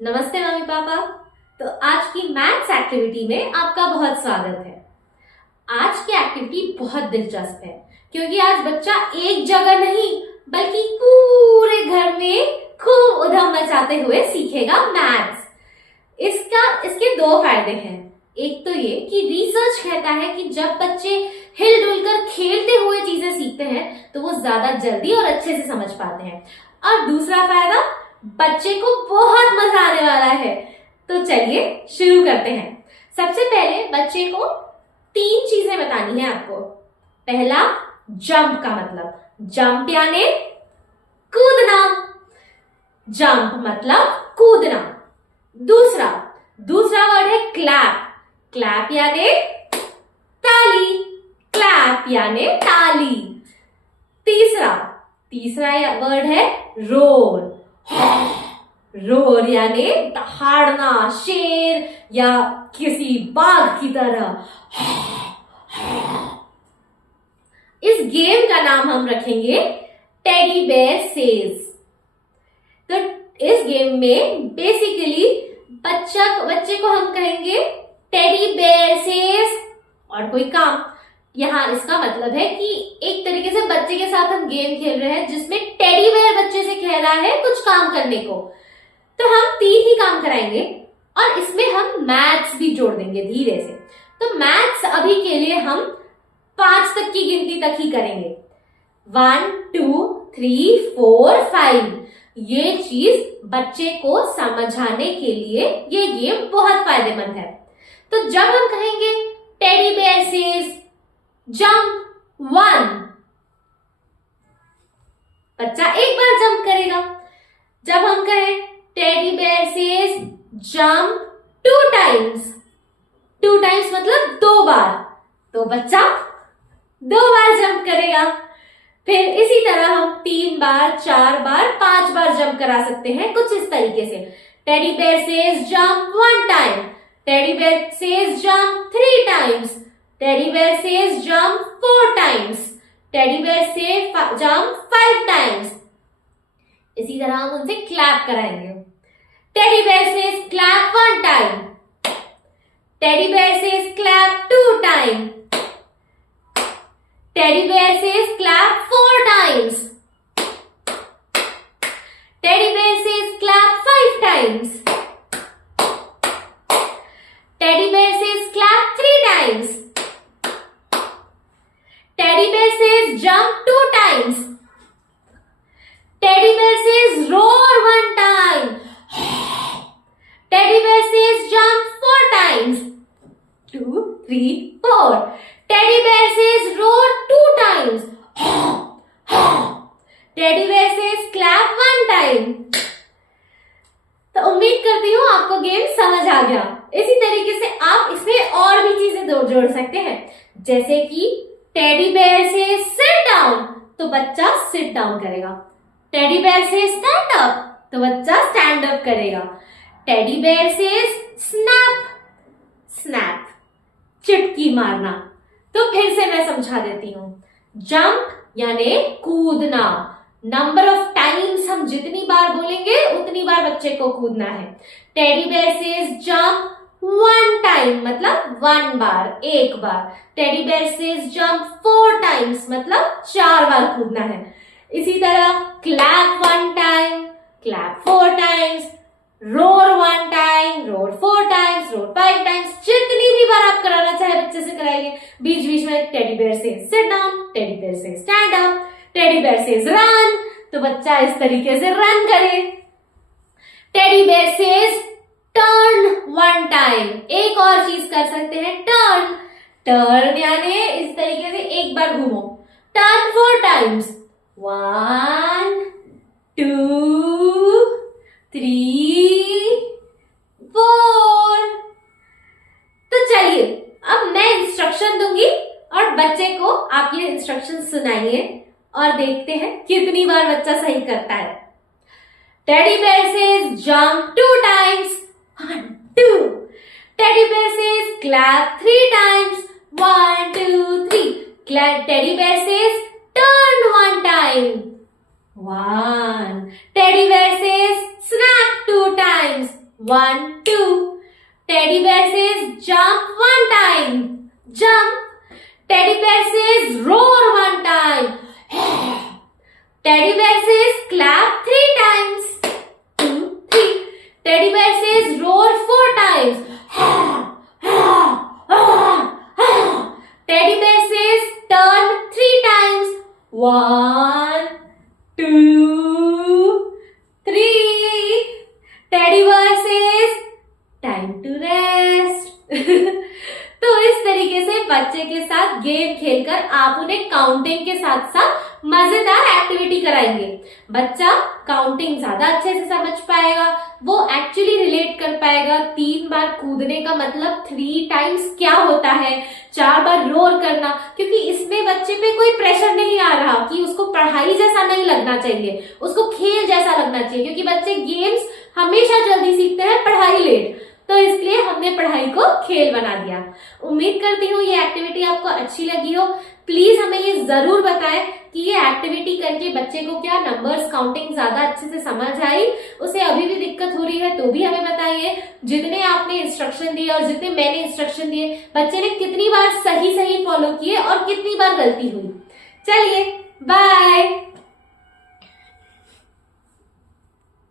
नमस्ते mummy papa. तो आज की मैथ्स एक्टिविटी में आपका बहुत स्वागत है। आज की एक्टिविटी बहुत दिलचस्प है क्योंकि आज बच्चा एक जगह नहीं बल्कि पूरे घर में खूब उधम मचाते हुए सीखेगा मैथ्स। इसके दो फायदे हैं। एक तो ये कि रिसर्च कहता है कि जब बच्चे हिलडुल कर खेलते हुए चीजें सीखते हैं तो वो ज्यादा जल्दी और अच्छे से समझ पाते हैं। और दूसरा फायदा, बच्चे को बहुत मजा आने वाला है। तो चलिए शुरू करते हैं। सबसे पहले बच्चे को 3 चीजें बतानी है आपको। पहला, जंप का मतलब, जंप यानी कूदना, जंप मतलब कूदना। दूसरा वर्ड है क्लैप, क्लैप यानी ताली, क्लैप यानी ताली। तीसरा वर्ड है रोर, रोर यानी दहाड़ना, शेर या किसी बाघ की तरह। इस गेम का नाम हम रखेंगे टेडी बेयर सेज। तो इस गेम में बेसिकली बच्चे को हम कहेंगे टेडी बेयर सेज और कोई काम। यहाँ इसका मतलब है कि एक तरीके से बच्चे के साथ हम गेम खेल रहे हैं जिसमें टेडी बेयर बच्चे से कह रहा है कुछ काम करने को। तो हम 3 ही काम कराएंगे और इसमें हम मैथ्स भी जोड़ देंगे धीरे से। तो मैथ्स अभी के लिए हम 5 तक की गिनती तक ही करेंगे। 1 2 3 4 5। ये चीज बच्चे को समझाने के लिए ये गेम बहुत फायदेमंद है। तो जब हम कहेंगे टेडी बेयर सेज जंप 1, बच्चा एक बार जंप करेगा। जब हम कहें teddy bear says jump 2 times, 2 times मतलब 2 बार, तो बच्चा 2 बार जंप करेगा। फिर इसी तरह हम 3 बार, 4 बार, 5 बार जंप करा सकते हैं कुछ इस तरीके से। Teddy bear says jump 1 time, teddy bear says jump 3 times, teddy bear says jump 4 times, teddy bear says jump 5 times. इसी तरह हम उनसे क्लैप कराएंगे। Teddy bear says clap 1 time, teddy bear says clap 2 time, teddy bear says clap 4 times, teddy bear says clap 5 times, teddy bear says clap 3 times, teddy bear says jump 2 times, teddy bear says roar 1 time, teddy bear says jump 4 times, 2 3 4, teddy bear says roar 2 times, teddy bear says clap 1 time. तो उम्मीद करती हूँ आपको game समझ आ गया। इसी तरीके से आप इसमें और भी चीजें जोड़ सकते हैं, जैसे कि teddy bear says sit down तो बच्चा सिट डाउन करेगा, teddy bear says stand up तो बच्चा स्टैंड अप करेगा, टेडी बेयर से स्नैप, स्नैप चुटकी मारना। तो फिर से मैं समझा देती हूं। जंप यानी कूदना, नंबर ऑफ टाइम्स हम जितनी बार बोलेंगे उतनी बार बच्चे को कूदना है। Teddy bear says jump 1 time मतलब 1 बार, 1 बार। Teddy bear says jump 4 times मतलब 4 बार कूदना है। इसी तरह clap 1 time, clap 4 times, roar 1 time, roar 4 times, roar 5 times. जितनी भी बार आप कराना चाहे बच्चे से कराइए। बीच बीच में teddy bear says sit down, teddy bear says stand up, teddy bear says run तो बच्चा इस तरीके से रन करे। Teddy bear says turn 1 time, एक और चीज कर सकते हैं टर्न, टर्न यानी इस तरीके से एक बार घूमो। Turn 4 times, 1 2 3 4। तो चलिए अब मैं इंस्ट्रक्शन दूंगी और बच्चे को आप ये इंस्ट्रक्शन सुनाइए और देखते हैं कितनी बार बच्चा सही करता है। Teddy bear says jump 2 times, 1 2, teddy bear says clap 3 times, 1 2 3, teddy bear says turn 1 time, 1, teddy bear says snap 2 times, 1 2. Teddy bear says jump one time. Jump. Teddy bear says roar one time. Teddy bear says clap 3 times. 2 3. Teddy bear says roar 4 times. Teddy bear says turn 3 times. 1 2 3. Teddy bear says time to rest. तो इस तरीके से बच्चे के साथ game खेलकर आप उन्हें काउंटिंग के साथ साथ मजेदार एक्टिविटी कराएंगे। बच्चा काउंटिंग ज्यादा अच्छे से समझ पाएगा, वो एक्चुअली रिलेट कर पाएगा। 3 बार कूदने का मतलब 3 टाइम्स क्या होता है, 4 बार रोर करना, क्योंकि इसमें बच्चे पे कोई प्रेशर नहीं आ रहा कि उसको पढ़ाई जैसा नहीं लगना चाहिए, उसको खेल जैसा लगना चाहिए, क्योंकि बच्चे गेम्स हमेशा जल्दी सीखते हैं, पढ़ाई लेट। तो इसलिए हमने पढ़ाई को खेल बना दिया। उम्मीद करती हूँ ये एक्टिविटी आपको अच्छी लगी हो। प्लीज हमें ये जरूर बताएं कि ये एक्टिविटी करके बच्चे को क्या नंबर्स काउंटिंग ज्यादा अच्छे से समझ आई, उसे अभी भी दिक्कत हो रही है तो भी हमें बताइए। जितने आपने इंस्ट्रक्शन दिए और जितने मैंने इंस्ट्रक्शन दिए, बच्चे ने कितनी बार सही फॉलो किए और कितनी बार गलती हुई। चलिए बाय।